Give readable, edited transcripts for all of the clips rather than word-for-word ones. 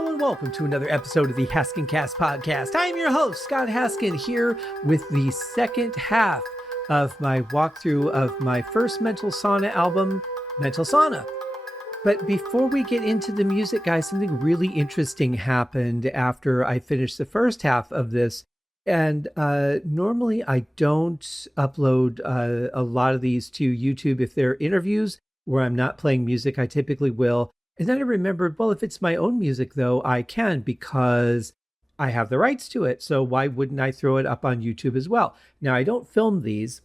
Hello and welcome to another episode of the HaskinCast Podcast. I am your host, Scott Haskin, here with the second half of my walkthrough of my first Mental Sauna album, Mental Sauna. But before we get into the music, guys, something really interesting happened after I finished the first half of this. And normally I don't upload a lot of these to YouTube. If they're interviews where I'm not playing music, I typically will. And then I remembered, well, if it's my own music, though, I can because I have the rights to it. So why wouldn't I throw it up on YouTube as well? Now, I don't film these,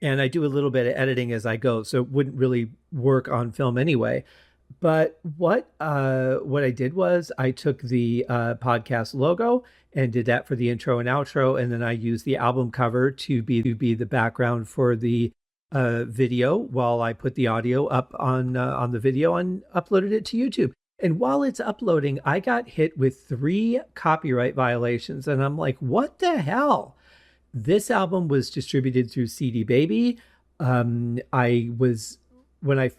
and I do a little bit of editing as I go, so it wouldn't really work on film anyway. But what I did was I took the podcast logo and did that for the intro and outro, and then I used the album cover to be the background for the video while I put the audio up on the video and uploaded it to YouTube. And while it's uploading, I got hit with 3 copyright violations, and I'm like, what the hell? This album was distributed through CD Baby. When I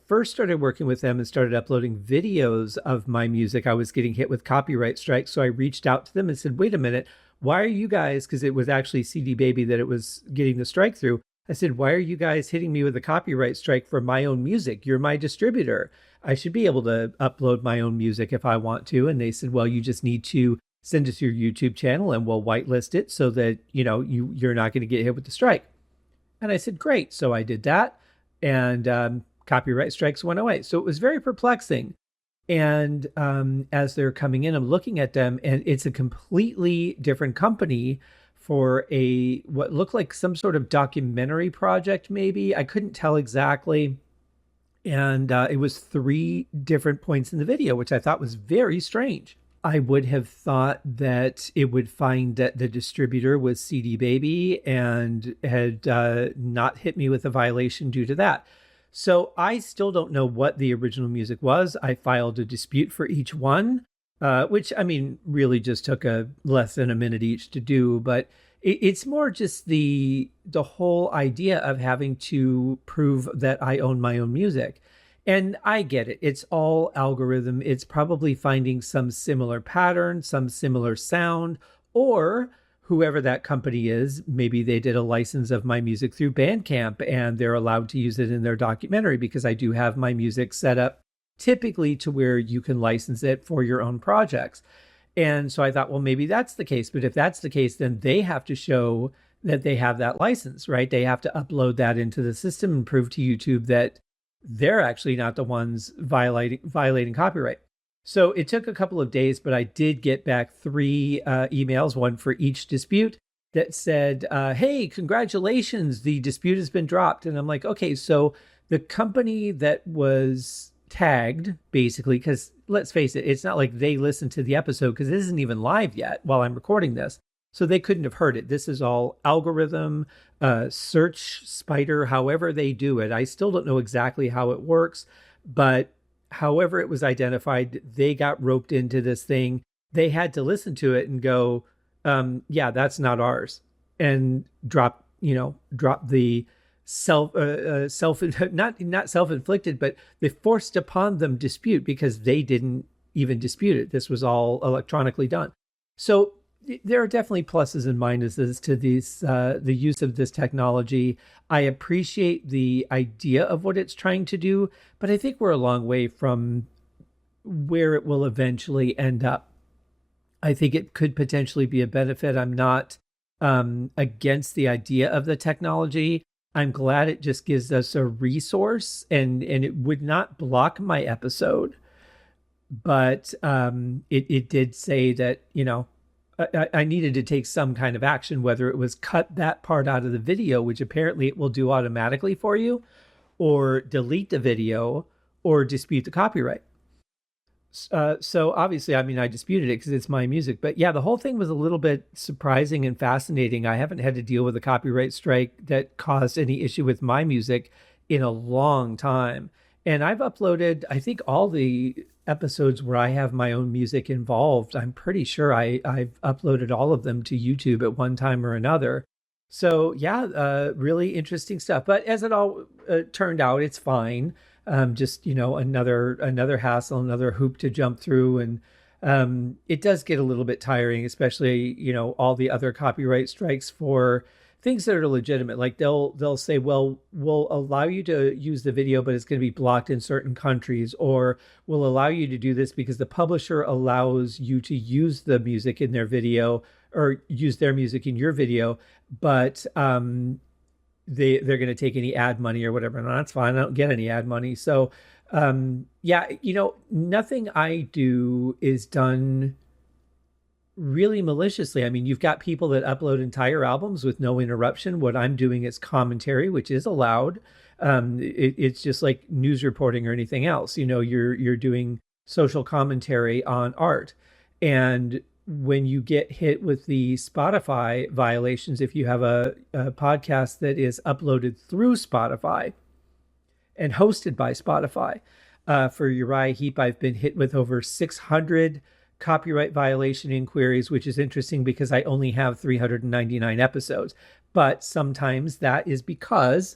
first started working with them and started uploading videos of my music, I was getting hit with copyright strikes. So I reached out to them and said, wait a minute, why are you guys, because it was actually CD Baby that it was getting the strike through. I said, why are you guys hitting me with a copyright strike for my own music? You're my distributor. I should be able to upload my own music if I want to. And they said, well, you just need to send it to your YouTube channel and we'll whitelist it so that, you're not going to get hit with the strike. And I said, great. So I did that. And copyright strikes went away. So it was very perplexing. And as they're coming in, I'm looking at them, and it's a completely different company for what looked like some sort of documentary project, maybe. I couldn't tell exactly. And it was 3 different points in the video, which I thought was very strange. I would have thought that it would find that the distributor was CD Baby and had not hit me with a violation due to that. So I still don't know what the original music was. I filed a dispute for each one, which, really just took less than a minute each to do. But it's more just the whole idea of having to prove that I own my own music. And I get it. It's all algorithm. It's probably finding some similar pattern, some similar sound, or whoever that company is, maybe they did a license of my music through BandCamp and they're allowed to use it in their documentary, because I do have my music set up typically to where you can license it for your own projects. And so I thought, well, maybe that's the case. But if that's the case, then they have to show that they have that license, right? They have to upload that into the system and prove to YouTube that they're actually not the ones violating copyright. So it took a couple of days, but I did get back 3 emails, one for each dispute, that said, hey, congratulations, the dispute has been dropped. And I'm like, okay, so the company that was tagged, basically, because let's face it, it's not like they listened to the episode, because it isn't even live yet while I'm recording this. So they couldn't have heard it. This is all algorithm, search, spider, however they do it. I still don't know exactly how it works, but however it was identified, they got roped into this thing. They had to listen to it and go, yeah, that's not ours, and drop the not self-inflicted, but the forced upon them dispute, because they didn't even dispute it. This was all electronically done. So there are definitely pluses and minuses to the use of this technology. I appreciate the idea of what it's trying to do, but I think we're a long way from where it will eventually end up. I think it could potentially be a benefit. I'm not against the idea of the technology. I'm glad it just gives us a resource, and it would not block my episode. But it did say that, I needed to take some kind of action, whether it was cut that part out of the video, which apparently it will do automatically for you, or delete the video, or dispute the copyright. So obviously, I disputed it because it's my music. But yeah, the whole thing was a little bit surprising and fascinating. I haven't had to deal with a copyright strike that caused any issue with my music in a long time. And I've uploaded, I think, all the episodes where I have my own music involved. I'm pretty sure I've uploaded all of them to YouTube at one time or another. So yeah, really interesting stuff. But as it all turned out, it's fine. Just, another hassle, another hoop to jump through. And It does get a little bit tiring, especially, all the other copyright strikes for things that are legitimate. Like they'll say, well, we'll allow you to use the video, but it's going to be blocked in certain countries, or we'll allow you to do this because the publisher allows you to use the music in their video or use their music in your video, but they're going to take any ad money or whatever. And that's fine. I don't get any ad money. So yeah, nothing I do is done really maliciously. I mean, you've got people that upload entire albums with no interruption. What I'm doing is commentary, which is allowed. It's just like news reporting or anything else. You're doing social commentary on art. And when you get hit with the Spotify violations, if you have a podcast that is uploaded through Spotify and hosted by Spotify, for Uriah Heep, I've been hit with over 600 copyright violation inquiries, which is interesting because I only have 399 episodes. But sometimes that is because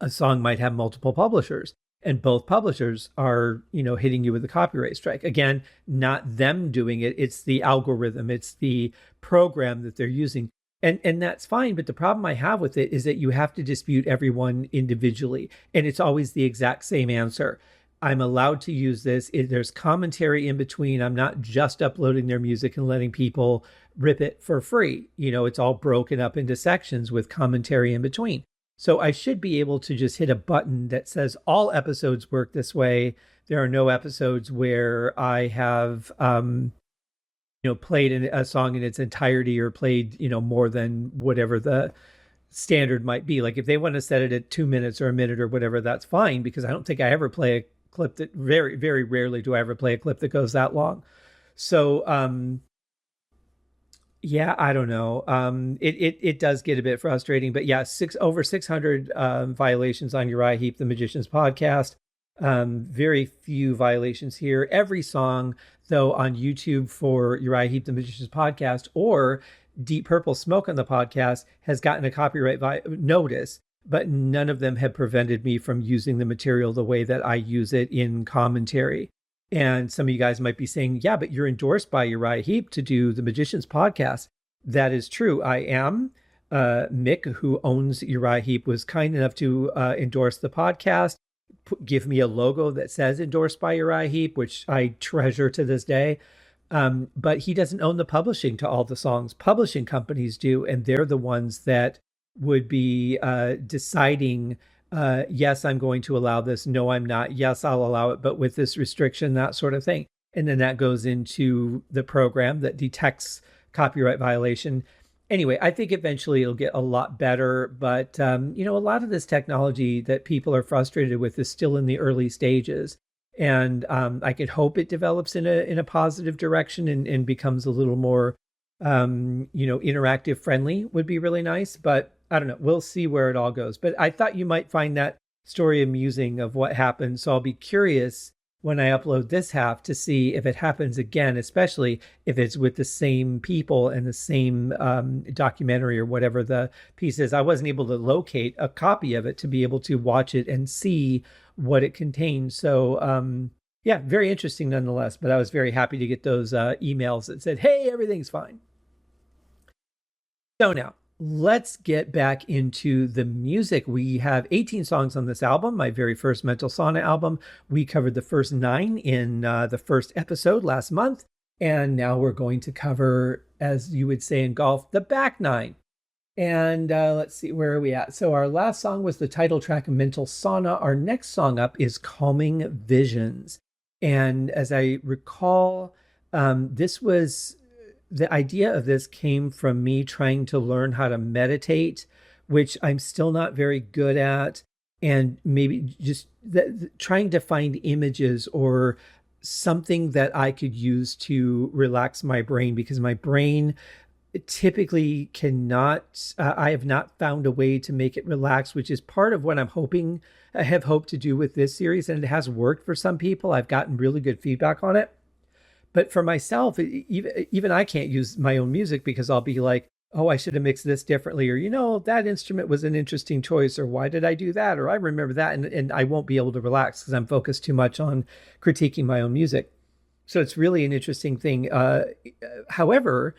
a song might have multiple publishers, and both publishers are, hitting you with a copyright strike. Again, not them doing it. It's the algorithm. It's the program that they're using. And that's fine. But the problem I have with it is that you have to dispute everyone individually. And it's always the exact same answer. I'm allowed to use this. There's commentary in between. I'm not just uploading their music and letting people rip it for free. It's all broken up into sections with commentary in between. So I should be able to just hit a button that says all episodes work this way. There are no episodes where I have, played a song in its entirety or played, more than whatever the standard might be. Like if they want to set it at 2 minutes or a minute or whatever, that's fine, because I don't think I ever play a clip that very, very rarely do I ever play a clip that goes that long. So, yeah, I don't know. It does get a bit frustrating, but yeah, over 600 violations on Uriah Heep, the Magician's Podcast. Very few violations here. Every song, though, on YouTube for Uriah Heep, the Magician's Podcast, or Deep Purple Smoke on the podcast has gotten a copyright notice, but none of them have prevented me from using the material the way that I use it in commentary. And some of you guys might be saying, yeah, but you're endorsed by Uriah Heep to do the Magician's Podcast. That is true. I am. Mick, who owns Uriah Heep, was kind enough to endorse the podcast, give me a logo that says endorsed by Uriah Heep, which I treasure to this day. But he doesn't own the publishing to all the songs. Publishing companies do, and they're the ones that would be deciding, yes, I'm going to allow this. No, I'm not. Yes, I'll allow it, but with this restriction, that sort of thing. And then that goes into the program that detects copyright violation. Anyway, I think eventually it'll get a lot better, but a lot of this technology that people are frustrated with is still in the early stages. And I could hope it develops in a positive direction and becomes a little more, interactive friendly would be really nice. But I don't know. We'll see where it all goes. But I thought you might find that story amusing of what happened. So I'll be curious when I upload this half to see if it happens again, especially if it's with the same people and the same documentary or whatever the piece is. I wasn't able to locate a copy of it to be able to watch it and see what it contained. So yeah, very interesting nonetheless. But I was very happy to get those emails that said, hey, everything's fine. So now, let's get back into the music. We have 18 songs on this album, my very first Mental Sauna album. We covered the first 9 in the first episode last month. And now we're going to cover, as you would say in golf, the back 9. And let's see, where are we at? So our last song was the title track of Mental Sauna. Our next song up is Calming Visions. And as I recall, the idea of this came from me trying to learn how to meditate, which I'm still not very good at. And maybe just trying to find images or something that I could use to relax my brain, because my brain typically cannot, I have not found a way to make it relax, which is part of what I have hoped to do with this series. And it has worked for some people. I've gotten really good feedback on it. But for myself, even I can't use my own music, because I'll be like, oh, I should have mixed this differently. Or, that instrument was an interesting choice. Or why did I do that? Or I remember that. And I won't be able to relax because I'm focused too much on critiquing my own music. So it's really an interesting thing. However,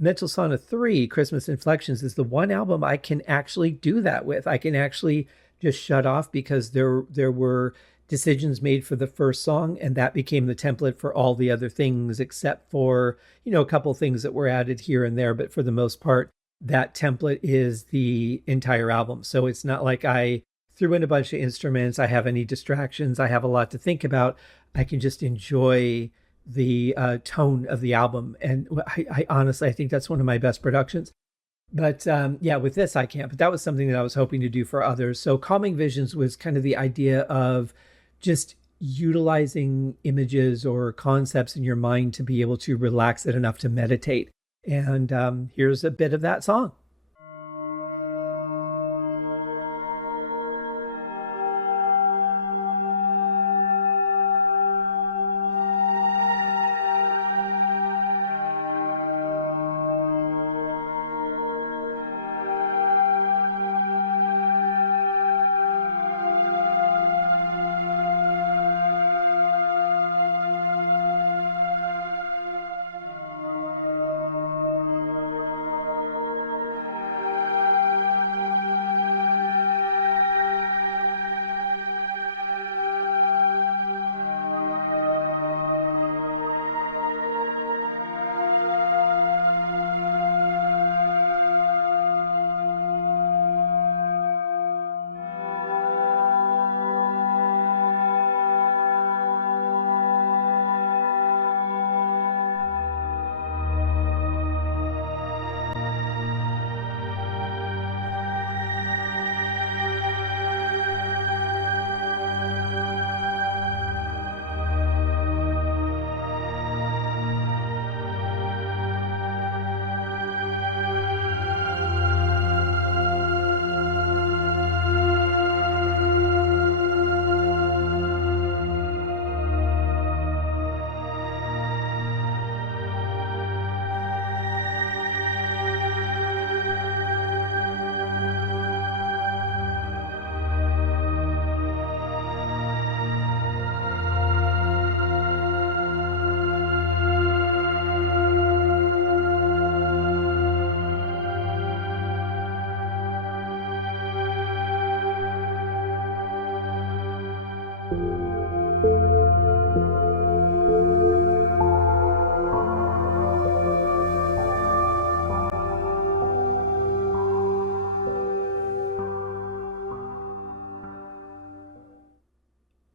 Mental Sauna 3, Christmas Inflections, is the one album I can actually do that with. I can actually just shut off because there were decisions made for the first song, and that became the template for all the other things, except for, a couple things that were added here and there. But for the most part, that template is the entire album. So it's not like I threw in a bunch of instruments, I have any distractions, I have a lot to think about. I can just enjoy the tone of the album. And I honestly, I think that's one of my best productions. But yeah, with this, I can't. But that was something that I was hoping to do for others. So Calming Visions was kind of the idea of just utilizing images or concepts in your mind to be able to relax it enough to meditate. And here's a bit of that song.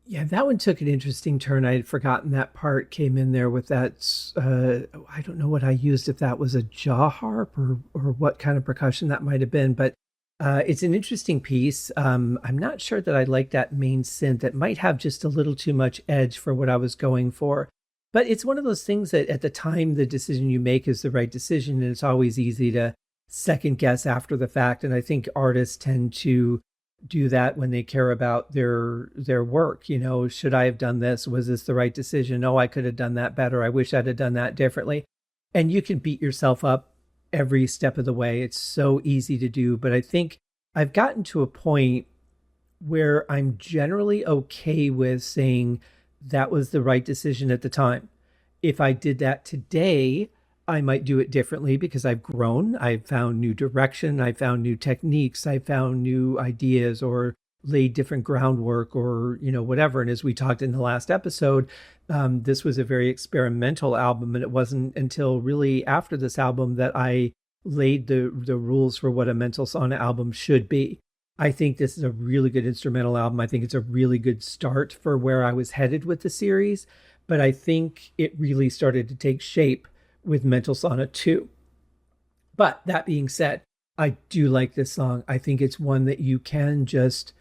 Yeah, that one took an interesting turn. I had forgotten that part came in there with that. I don't know what I used, if that was a jaw harp or what kind of percussion that might have been, but it's an interesting piece. I'm not sure that I like that main synth. It might have just a little too much edge for what I was going for. But it's one of those things that at the time the decision you make is the right decision, and it's always easy to second guess after the fact. And I think artists tend to do that when they care about their work. Should I have done this? Was this the right decision? Oh, I could have done that better. I wish I'd have done that differently. And you can beat yourself up every step of the way. It's so easy to do. But I think I've gotten to a point where I'm generally okay with saying that was the right decision at the time. If I did that today, I might do it differently because I've grown. I've found new direction. I found new techniques. I found new ideas or laid different groundwork or, whatever. And as we talked in the last episode, this was a very experimental album. And it wasn't until really after this album that I laid the rules for what a Mental Sauna album should be. I think this is a really good instrumental album. I think it's a really good start for where I was headed with the series. But I think it really started to take shape with Mental Sauna 2. But that being said, I do like this song. I think it's one that you can just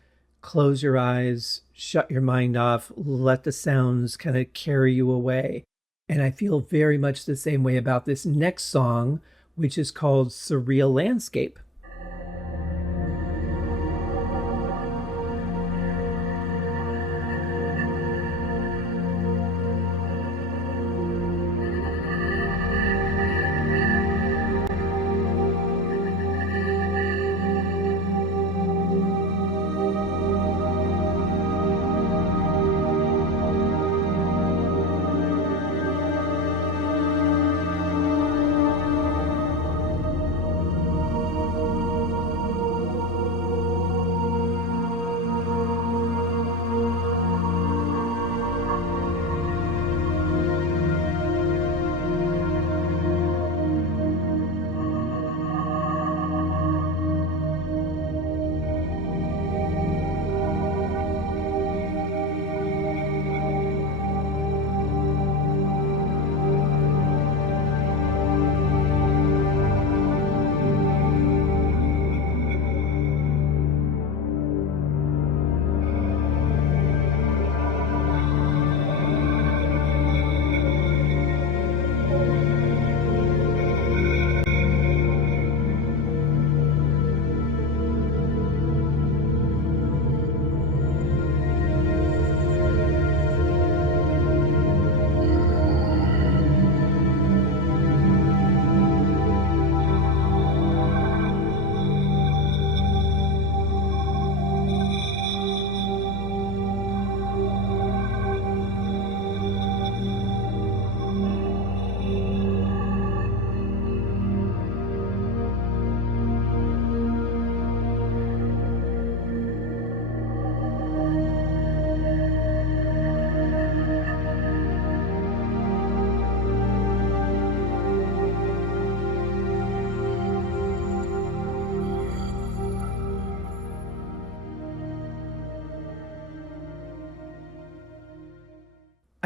close your eyes, shut your mind off, let the sounds kind of carry you away. And I feel very much the same way about this next song, which is called Surreal Landscape.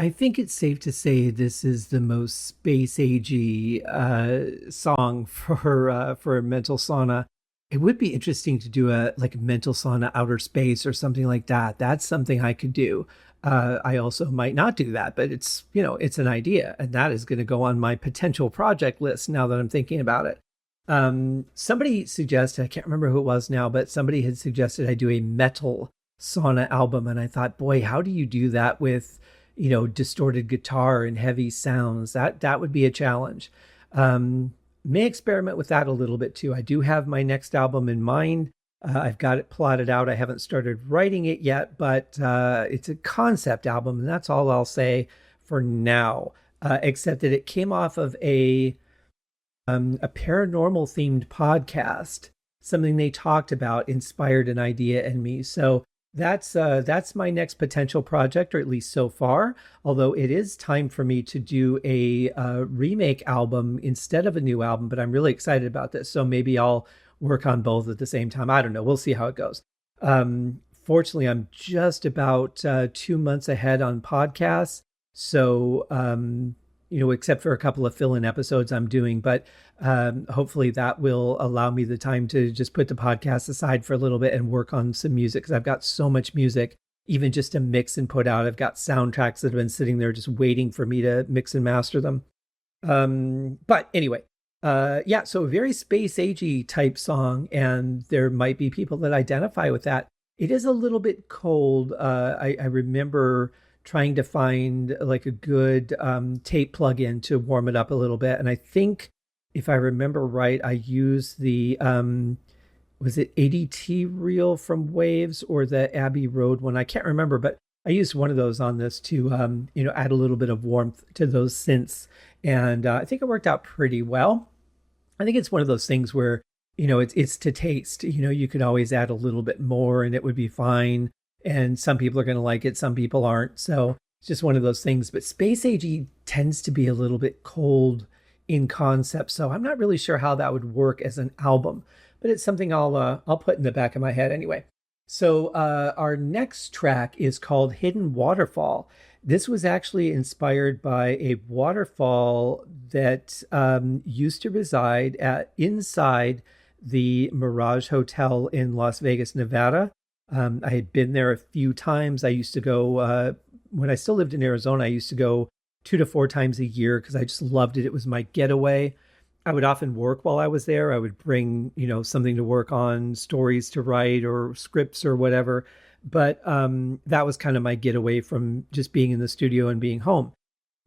I think it's safe to say this is the most space agey song for mental sauna. It would be interesting to do a like mental sauna outer space or something like that. That's something I could do. I also might not do that, but it's it's an idea, and that is going to go on my potential project list now that I'm thinking about it. Somebody suggested, I can't remember who it was now, but somebody had suggested I do a metal sauna album, and I thought, boy, how do you do that with distorted guitar and heavy sounds? That would be a challenge. May experiment with that a little bit too. I do have my next album in mind. I've got it plotted out. I haven't started writing it yet, but it's a concept album, and that's all I'll say for now. Except that it came off of a paranormal themed podcast. Something they talked about inspired an idea in me. So that's my next potential project, or at least so far. Although it is time for me to do a remake album instead of a new album, but I'm really excited about this. So maybe I'll work on both at the same time. I don't know. We'll see how it goes. Fortunately, I'm just about 2 months ahead on podcasts. So, except for a couple of fill-in episodes I'm doing, but hopefully that will allow me the time to just put the podcast aside for a little bit and work on some music, because I've got so much music, even just to mix and put out. I've got soundtracks that have been sitting there just waiting for me to mix and master them. But anyway, so a very space agey type song, and there might be people that identify with that. It is a little bit cold. I remember trying to find like a good tape plug-in to warm it up a little bit. And I think if I remember right, I used the, was it ADT reel from Waves or the Abbey Road one? I can't remember, but I used one of those on this to, add a little bit of warmth to those synths. And I think it worked out pretty well. I think it's one of those things where, it's to taste. You could always add a little bit more and it would be fine. And some people are going to like it, some people aren't. So it's just one of those things. But Space Agey tends to be a little bit cold in concept, so I'm not really sure how that would work as an album. But it's something I'll put in the back of my head anyway. So our next track is called Hidden Waterfall. This was actually inspired by a waterfall that used to reside inside the Mirage Hotel in Las Vegas, Nevada. I had been there a few times. I used to go, when I still lived in Arizona, I used to go 2 to 4 times a year because I just loved it. It was my getaway. I would often work while I was there. I would bring, something to work on, stories to write or scripts or whatever. But that was kind of my getaway from just being in the studio and being home.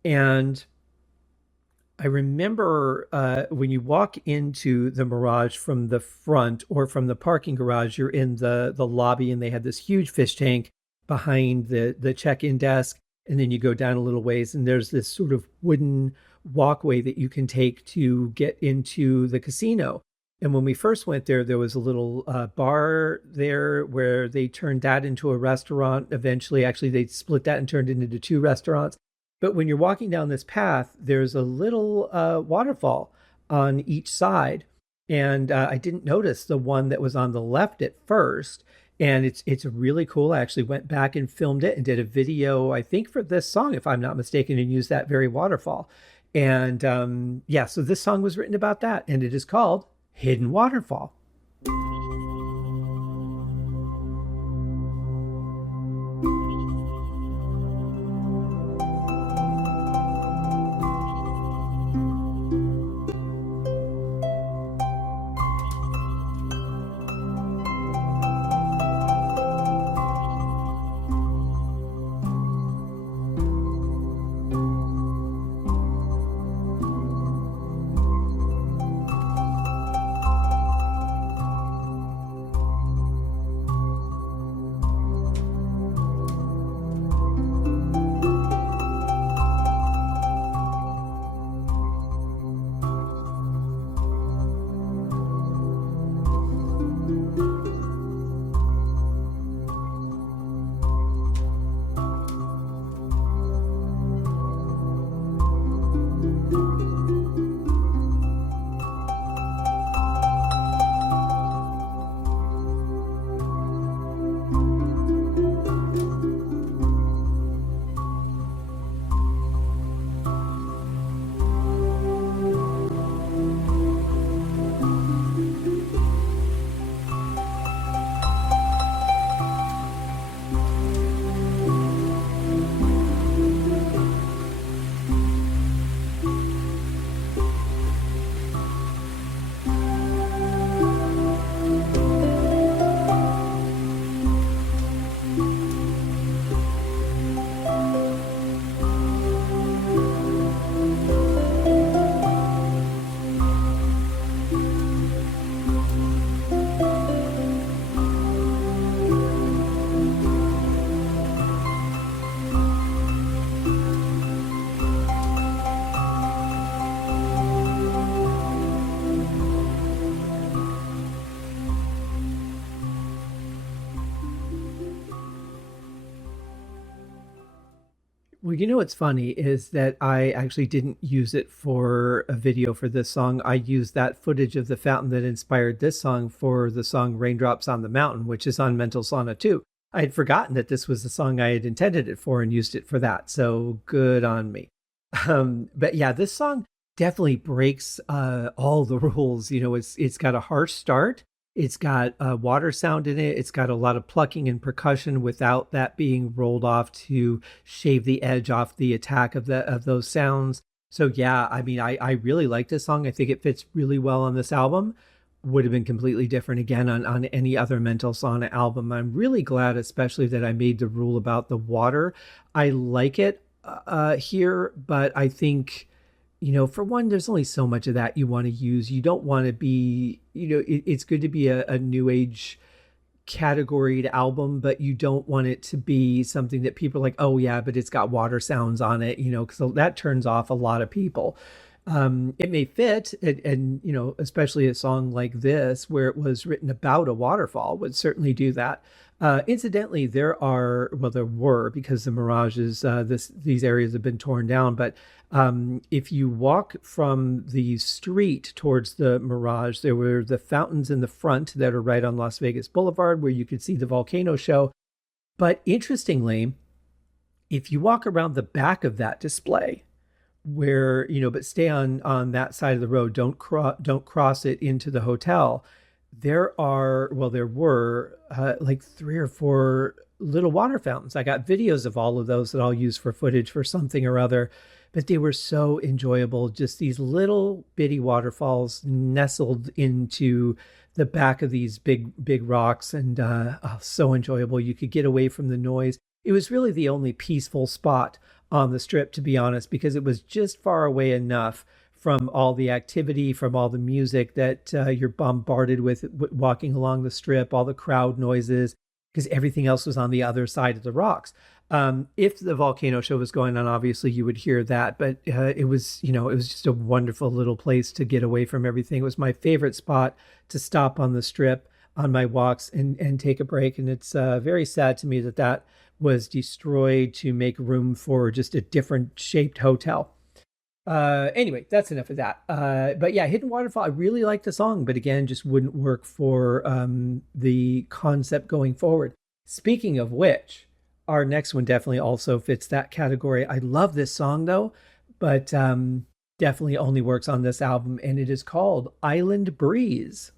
And I remember when you walk into the Mirage from the front or from the parking garage, you're in the lobby, and they had this huge fish tank behind the check-in desk. And then you go down a little ways, and there's this sort of wooden walkway that you can take to get into the casino. And when we first went there, there was a little bar there where they turned that into a restaurant. Eventually, actually, they split that and turned it into 2 restaurants. But when you're walking down this path, there's a little waterfall on each side. And I didn't notice the one that was on the left at first. And it's really cool. I actually went back and filmed it and did a video, I think, for this song, if I'm not mistaken, and used that very waterfall. And so this song was written about that. And it is called Hidden Waterfall. Well, you know what's funny is that I actually didn't use it for a video for this song. I used that footage of the fountain that inspired this song for the song Raindrops on the Mountain, which is on Mental Sauna too. I had forgotten that this was the song I had intended it for and used it for that. So good on me. But yeah, this song definitely breaks all the rules. You know, it's got a harsh start. It's got a water sound in it. It's got a lot of plucking and percussion without that being rolled off to shave the edge off the attack of those sounds. So yeah, I mean, I really like this song. I think it fits really well on this album. Would have been completely different again on any other Mental Sauna album. I'm really glad, especially that I made the rule about the water. I like it here, but I think, you know, for one, there's only so much of that you want to use. You don't want to be, you know, it's good to be a new age categoried album, but you don't want it to be something that people are like, oh yeah, but it's got water sounds on it, you know, because that turns off a lot of people. It may fit, and you know, especially a song like this, where it was written about a waterfall, would certainly do that. Incidentally, there were, because the mirages, these areas have been torn down, but if you walk from the street towards the mirage, there were the fountains in the front that are right on Las Vegas Boulevard, where you could see the volcano show. But interestingly, if you walk around the back of that display, where, you know, but stay on that side of the road, don't cross it into the hotel, there were like 3 or 4 little water fountains. I got videos of all of those that I'll use for footage for something or other, but they were so enjoyable. Just these little bitty waterfalls nestled into the back of these big rocks, and so enjoyable. You could get away from the noise. It was really the only peaceful spot on the strip, to be honest, because it was just far away enough from all the activity, from all the music that you're bombarded with walking along the strip, all the crowd noises, because everything else was on the other side of the rocks. If the volcano show was going on, obviously you would hear that, but it was just a wonderful little place to get away from everything. It was my favorite spot to stop on the strip on my walks and take a break. And it's very sad to me that was destroyed to make room for just a different shaped hotel. Anyway, that's enough of that. But yeah, Hidden Waterfall, I really like the song, but again, just wouldn't work for the concept going forward. Speaking of which, our next one definitely also fits that category. I love this song though, but definitely only works on this album, and it is called Island Breeze.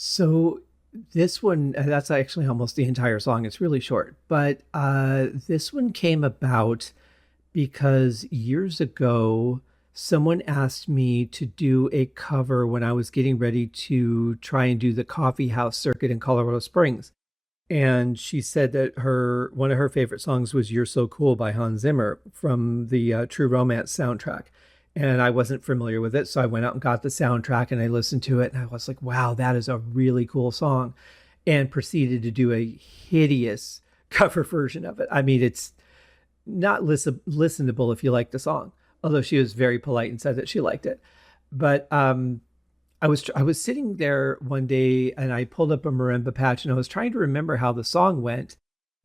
So this one, that's actually almost the entire song. It's really short, but this one came about because years ago, someone asked me to do a cover when I was getting ready to try and do the coffee house circuit in Colorado Springs. And she said that one of her favorite songs was "You're So Cool" by Hans Zimmer from the True Romance soundtrack. And I wasn't familiar with it, so I went out and got the soundtrack and I listened to it, and I was like, wow, that is a really cool song, and proceeded to do a hideous cover version of it. I mean, it's not listenable if you like the song, although she was very polite and said that she liked it. But I was sitting there one day and I pulled up a marimba patch and I was trying to remember how the song went,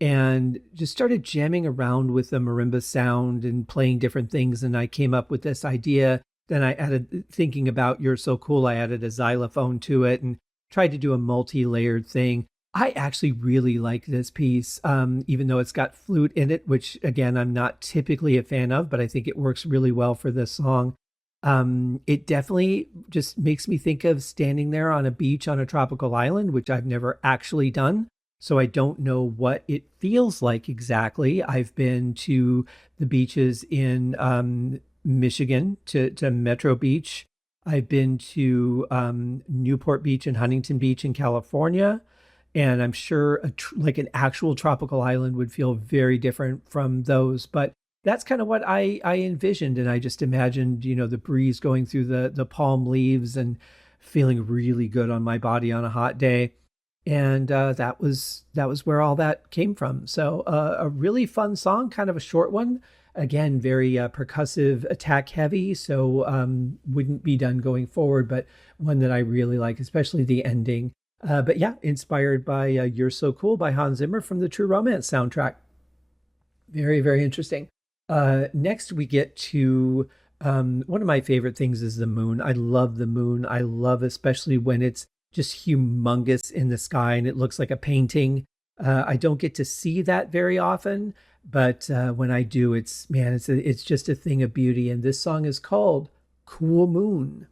and just started jamming around with the marimba sound and playing different things. And I came up with this idea. Then I added, thinking about "You're So Cool," I added a xylophone to it and tried to do a multi-layered thing. I actually really like this piece, even though it's got flute in it, which again, I'm not typically a fan of, but I think it works really well for this song. It definitely just makes me think of standing there on a beach on a tropical island, which I've never actually done. So I don't know what it feels like exactly. I've been to the beaches in Michigan, to Metro Beach. I've been to Newport Beach and Huntington Beach in California. And I'm sure like an actual tropical island would feel very different from those. But that's kind of what I envisioned. And I just imagined, the breeze going through the palm leaves and feeling really good on my body on a hot day. And that was where all that came from. So a really fun song, kind of a short one. Again, very percussive, attack heavy. So wouldn't be done going forward, but one that I really like, especially the ending. But yeah, inspired by "You're So Cool" by Hans Zimmer from the True Romance soundtrack. Very, very interesting. Next, we get to one of my favorite things is the moon. I love the moon. I love especially when it's just humongous in the sky and it looks like a painting. I don't get to see that very often, but when I do, it's just a thing of beauty. And this song is called "Cool Moon."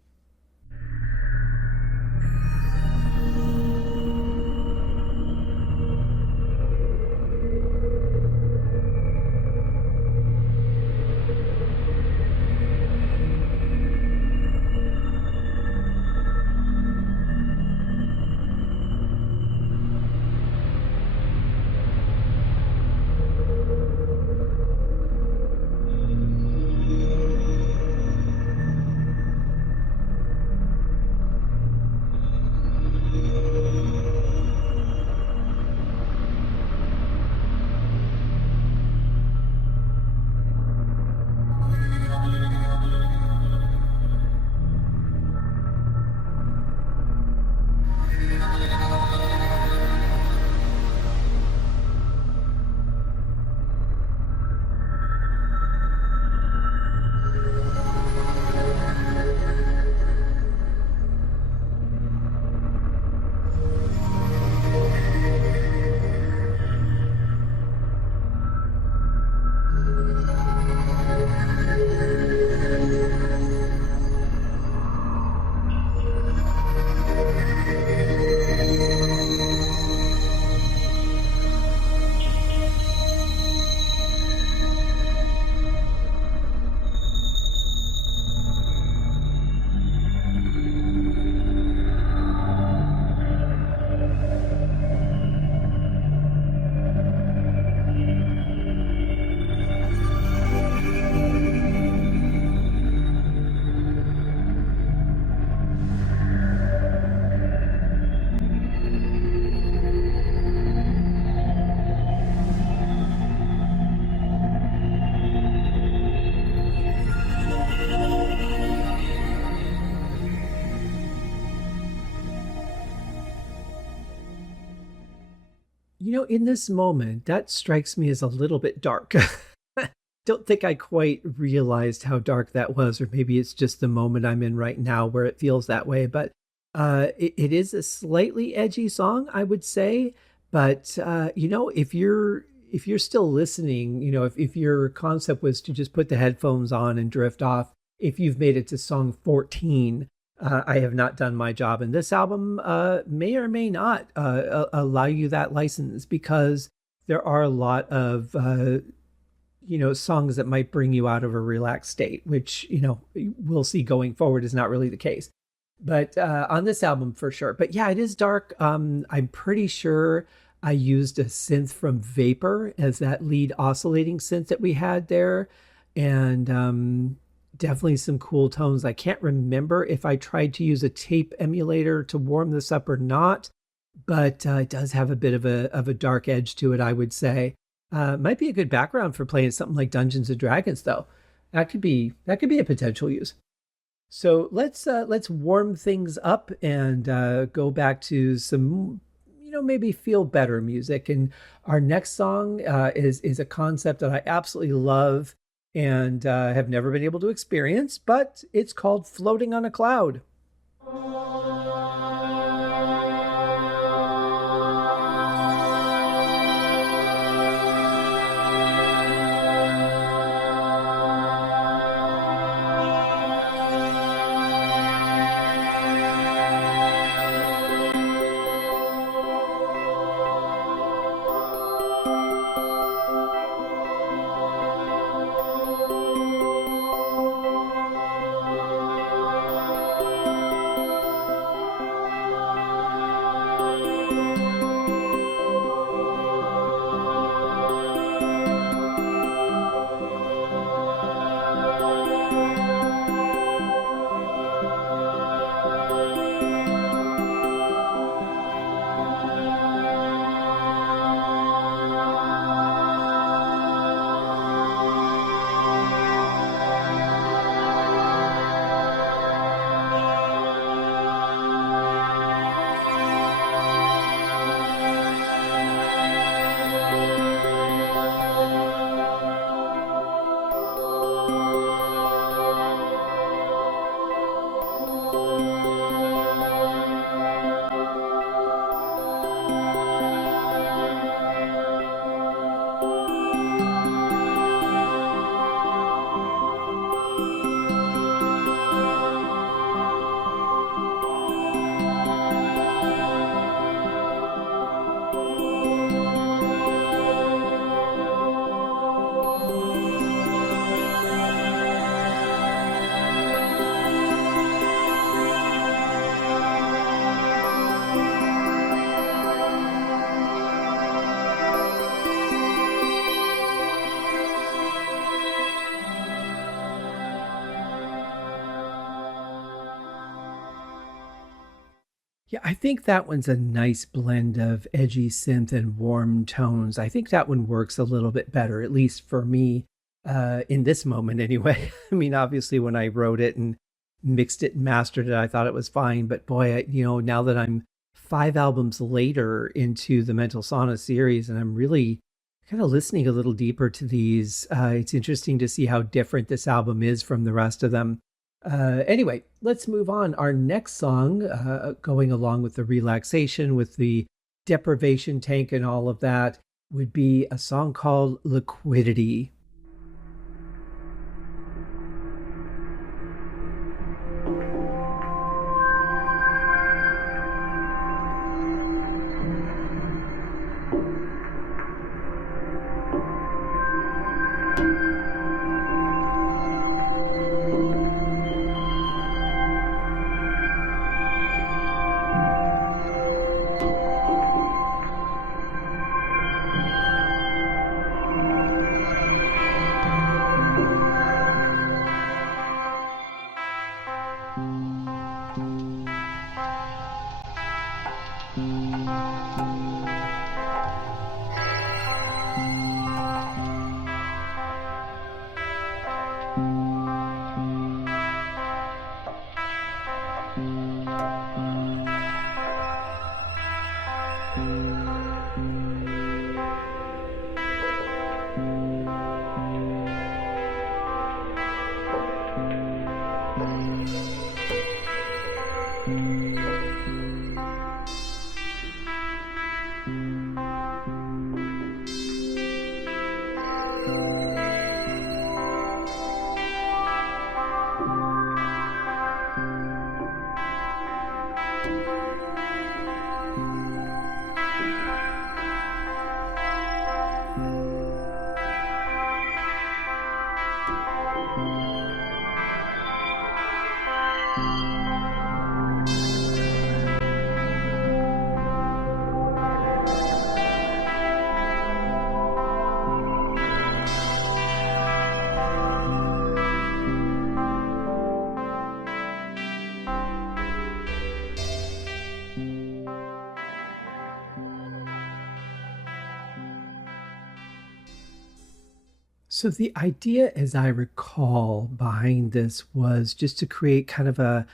In this moment, that strikes me as a little bit dark. Don't think I quite realized how dark that was, or maybe it's just the moment I'm in right now where it feels that way. But it is a slightly edgy song, I would say. But if you're still listening, if your concept was to just put the headphones on and drift off, if you've made it to song 14, I have not done my job. And this album may or may not allow you that license, because there are a lot of songs that might bring you out of a relaxed state, which, we'll see going forward is not really the case. But on this album for sure. But yeah, it is dark. I'm pretty sure I used a synth from Vapor as that lead oscillating synth that we had there. And definitely some cool tones. I can't remember if I tried to use a tape emulator to warm this up or not, but it does have a bit of a dark edge to it, I would say. Might be a good background for playing something like Dungeons and Dragons, though. That could be a potential use. So let's warm things up and go back to some, maybe feel better music. And our next song is a concept that I absolutely love and have never been able to experience, but it's called Floating on a Cloud. Yeah, I think that one's a nice blend of edgy synth and warm tones. I think that one works a little bit better, at least for me, in this moment anyway. I mean, obviously, when I wrote it and mixed it and mastered it, I thought it was fine. But boy, now that I'm 5 albums later into the Mental Sauna series and I'm really kind of listening a little deeper to these, it's interesting to see how different this album is from the rest of them. Anyway, let's move on. Our next song, going along with the relaxation, with the deprivation tank and all of that, would be a song called Liquidity. So the idea, as I recall, behind this was just to create kind of an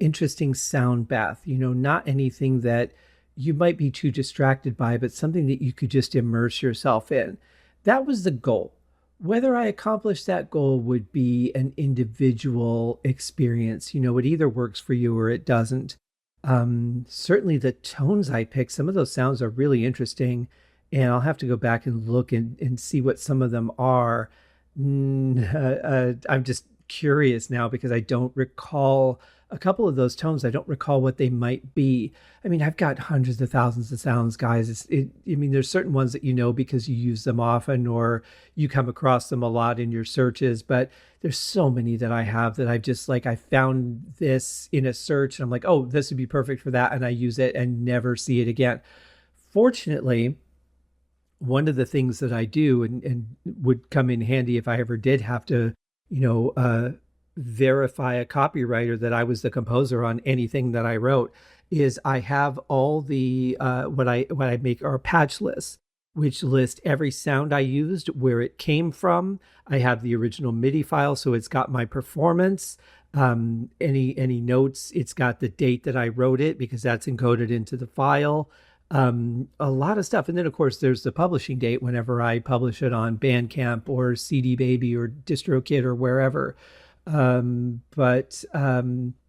interesting sound bath, not anything that you might be too distracted by, but something that you could just immerse yourself in. That was the goal. Whether I accomplished that goal would be an individual experience. It either works for you or it doesn't. Certainly the tones I picked, some of those sounds are really interesting, and I'll have to go back and look and see what some of them are. I'm just curious now because I don't recall a couple of those tones. I don't recall what they might be. I mean, I've got hundreds of thousands of sounds, guys. There's certain ones that because you use them often or you come across them a lot in your searches, but there's so many that I have that I've just I found this in a search and I'm like, oh, this would be perfect for that. And I use it and never see it again. Fortunately, one of the things that I do and would come in handy if I ever did have to, verify a copywriter that I was the composer on anything that I wrote is I have all the what I make are patch lists, which list every sound I used, where it came from. I have the original MIDI file, so it's got my performance, any notes. It's got the date that I wrote it because that's encoded into the file. A lot of stuff. And then of course there's the publishing date whenever I publish it on BandCamp or CD Baby or DistroKid or wherever.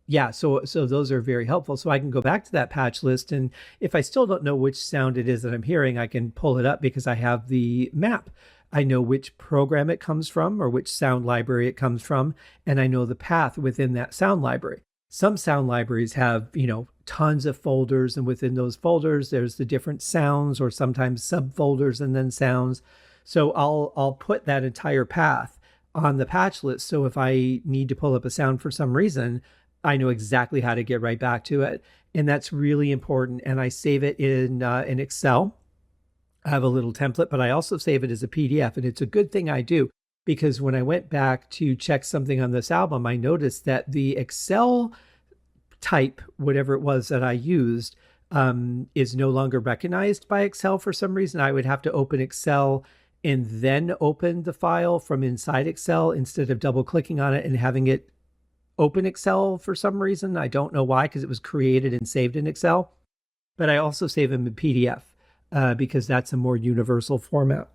Yeah, so those are very helpful. So I can go back to that patch list, and if I still don't know which sound it is that I'm hearing, I can pull it up because I have the map. I know which program it comes from or which sound library it comes from, and I know the path within that sound library. Some sound libraries have, tons of folders, and within those folders, there's the different sounds or sometimes subfolders and then sounds. So I'll put that entire path on the patch list. So if I need to pull up a sound for some reason, I know exactly how to get right back to it. And that's really important. And I save it in Excel. I have a little template, but I also save it as a PDF. And it's a good thing I do, because when I went back to check something on this album, I noticed that the Excel type, whatever it was that I used, is no longer recognized by Excel for some reason. I would have to open Excel and then open the file from inside Excel instead of double clicking on it and having it open Excel for some reason. I don't know why, because it was created and saved in Excel. But I also save them in PDF because that's a more universal format.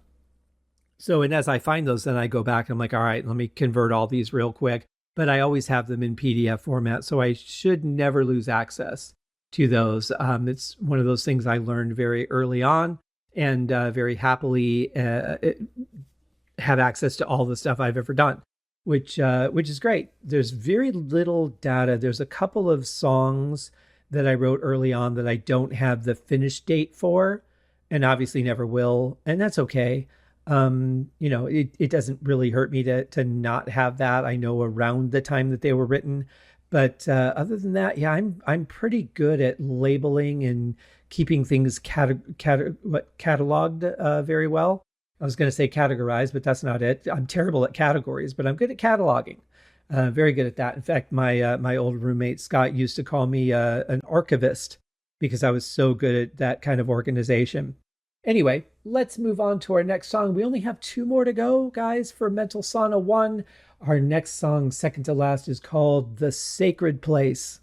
So, and as I find those, then I go back and I'm like, all right, let me convert all these real quick. But I always have them in PDF format, so I should never lose access to those. It's one of those things I learned very early on, and very happily have access to all the stuff I've ever done, which is great. There's very little data. There's a couple of songs that I wrote early on that I don't have the finish date for, and obviously never will, and that's okay. It doesn't really hurt me to not have that. I know around the time that they were written, but other than that, yeah, I'm pretty good at labeling and keeping things cataloged very well. I was going to say categorized, but that's not it. I'm terrible at categories, but I'm good at cataloging. Very good at that. In fact, my old roommate Scott used to call me an archivist because I was so good at that kind of organization. Anyway, let's move on to our next song. We only have 2 more to go, guys, for Mental Sauna 1. Our next song, second to last, is called The Sacred Place.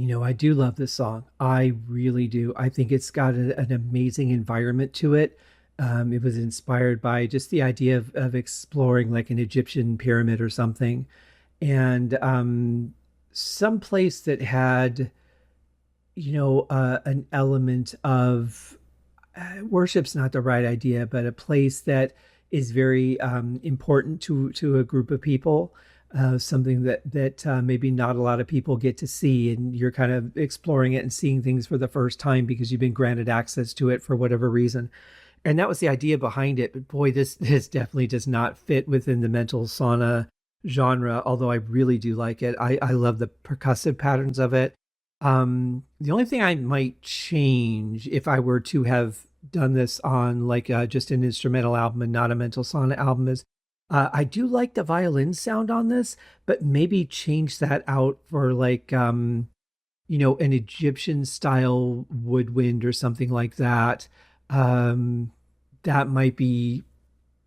I do love this song. I really do. I think it's got an amazing environment to it. It was inspired by just the idea of exploring like an Egyptian pyramid or something. And some place that had, an element of worship's not the right idea, but a place that is very important to a group of people. Something that maybe not a lot of people get to see, and you're kind of exploring it and seeing things for the first time because you've been granted access to it for whatever reason. And that was the idea behind it. But boy, this definitely does not fit within the mental sauna genre, although I really do like it. I love the percussive patterns of it. The only thing I might change if I were to have done this on like just an instrumental album and not a mental sauna album is I do like the violin sound on this, but maybe change that out for like an Egyptian style woodwind or something like that. That might be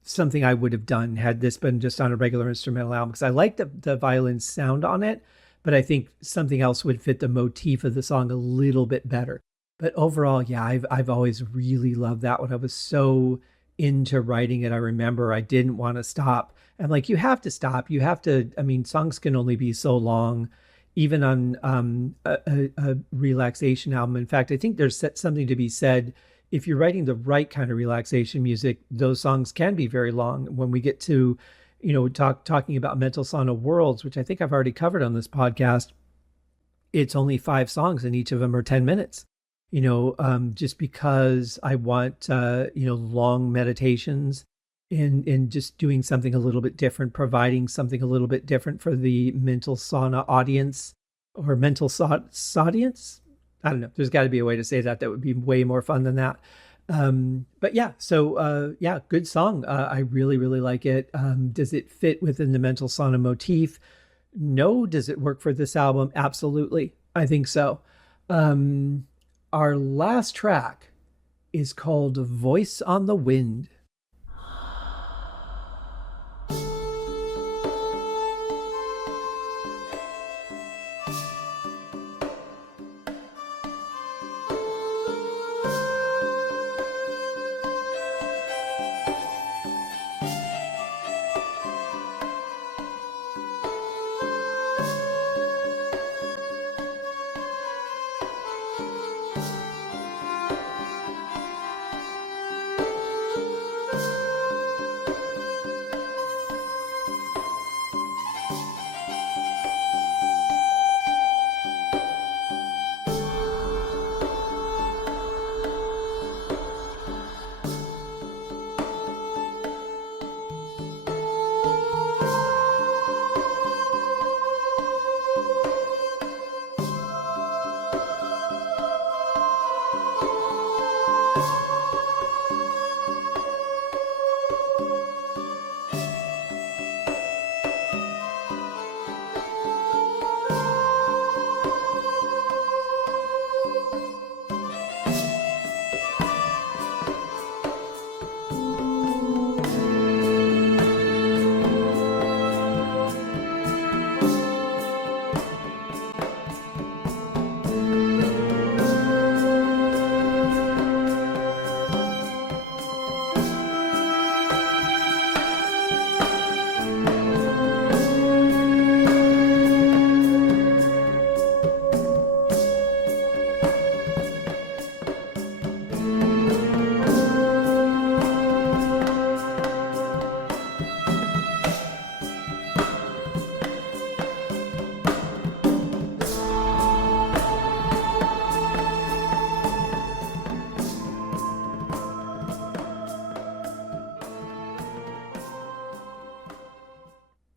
something I would have done had this been just on a regular instrumental album, because I like the violin sound on it, but I think something else would fit the motif of the song a little bit better. But overall, yeah, I've always really loved that one. I was so into writing it. I remember I didn't want to stop. I'm like, you have to stop. You have to. I mean, songs can only be so long, even on a relaxation album. In fact, I think there's something to be said. If you're writing the right kind of relaxation music, those songs can be very long. When we get to, talking about Mental Sauna Worlds, which I think I've already covered on this podcast, it's only 5 songs and each of them are 10 minutes. Just because I want, long meditations and just doing something a little bit different, providing something a little bit different for the mental sauna audience or mental audience. I don't know. There's got to be a way to say that would be way more fun than that. But yeah, so good song. I really, really like it. Does it fit within the mental sauna motif? No. Does it work for this album? Absolutely. I think so. Our last track is called Voice on the Wind.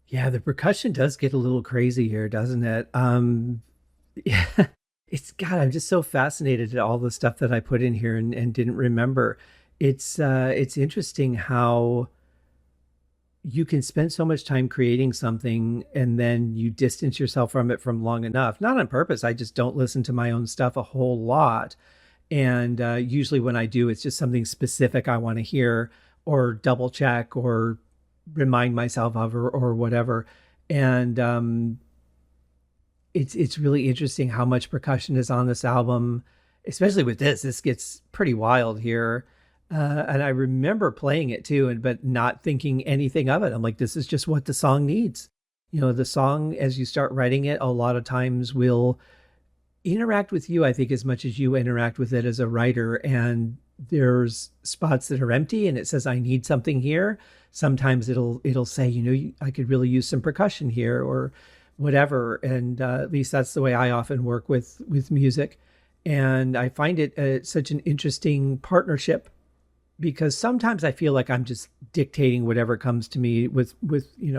Yeah, the percussion does get a little crazy here, doesn't it? Yeah, I'm just so fascinated at all the stuff that I put in here and didn't remember. It's interesting how you can spend so much time creating something and then you distance yourself from it from long enough. Not on purpose. I just don't listen to my own stuff a whole lot. And usually when I do, it's just something specific I want to hear or double check or remind myself of or whatever. And it's really interesting how much percussion is on this album, especially with this. This gets pretty wild here. And I remember playing it too, but not thinking anything of it. I'm like, this is just what the song needs. The song, as you start writing it, a lot of times will interact with you, I think, as much as you interact with it as a writer. And there's spots that are empty and it says, I need something here. Sometimes it'll say, I could really use some percussion here or whatever. And at least that's the way I often work with music. And I find it such an interesting partnership, because sometimes I feel like I'm just dictating whatever comes to me with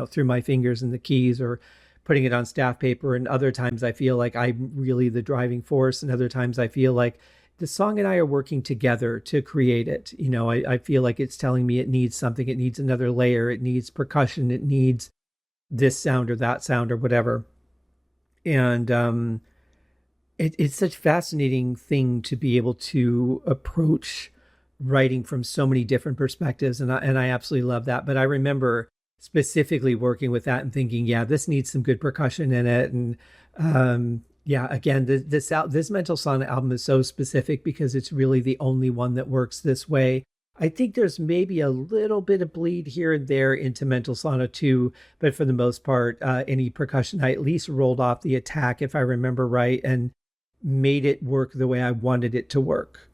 through my fingers and the keys, or putting it on staff paper. And other times I feel like I'm really the driving force. And other times I feel like the song and I are working together to create it. I feel like it's telling me it needs something. It needs another layer. It needs percussion. It needs this sound or that sound or whatever. And it's such a fascinating thing to be able to approach writing from so many different perspectives. And I absolutely love that. But I remember specifically working with that and thinking, yeah, this needs some good percussion in it. And again, this Mental Sauna album is so specific because it's really the only one that works this way. I think there's maybe a little bit of bleed here and there into Mental Sauna 2, but for the most part, any percussion, I at least rolled off the attack, if I remember right, and made it work the way I wanted it to work.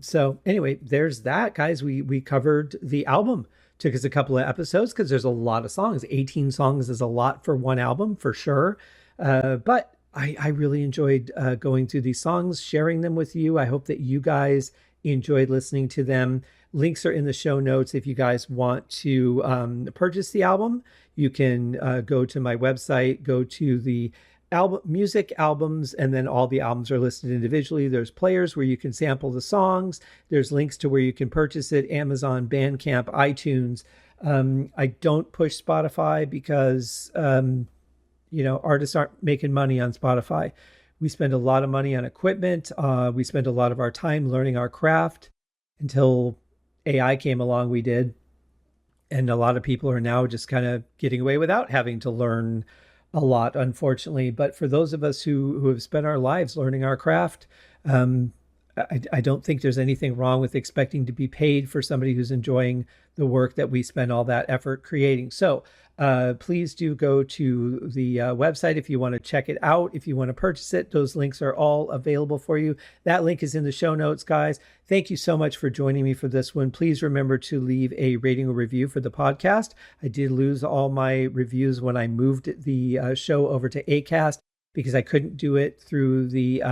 So anyway, there's that, guys. We covered the album. Took us a couple of episodes because there's a lot of songs. 18 songs is a lot for one album, for sure. But I really enjoyed going through these songs, sharing them with you. I hope that you guys enjoyed listening to them. Links are in the show notes. If you guys want to purchase the album, you can go to my website, go to the music albums, and then all the albums are listed individually. There's players where you can sample the songs. There's links to where you can purchase it: Amazon, BandCamp, iTunes. I don't push Spotify because artists aren't making money on Spotify. We spend a lot of money on equipment. We spend a lot of our time learning our craft. Until AI came along, we did. And a lot of people are now just kind of getting away without having to learn a lot, unfortunately. But for those of us who have spent our lives learning our craft, I don't think there's anything wrong with expecting to be paid for somebody who's enjoying the work that we spend all that effort creating. So please do go to the website if you want to check it out. If you want to purchase it, those links are all available for you. That link is in the show notes, guys. Thank you so much for joining me for this one. Please remember to leave a rating or review for the podcast. I did lose all my reviews when I moved the show over to Acast because I couldn't do it through the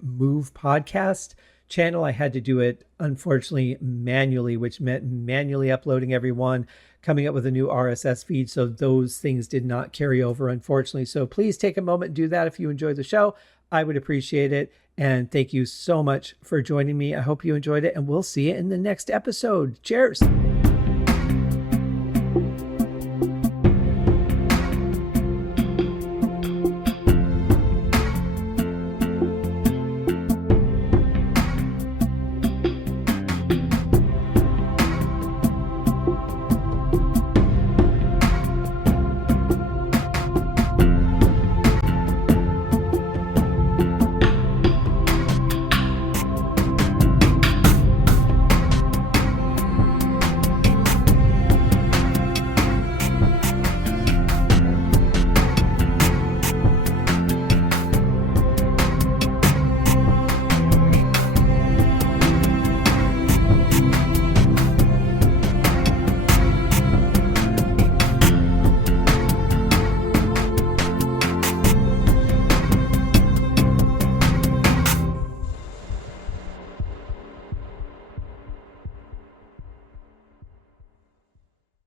Move podcast channel. I had to do it, unfortunately, manually, which meant manually uploading every one, coming up with a new RSS feed. So those things did not carry over, unfortunately. So please take a moment and do that if you enjoyed the show. I would appreciate it. And thank you so much for joining me. I hope you enjoyed it, and we'll see you in the next episode. Cheers.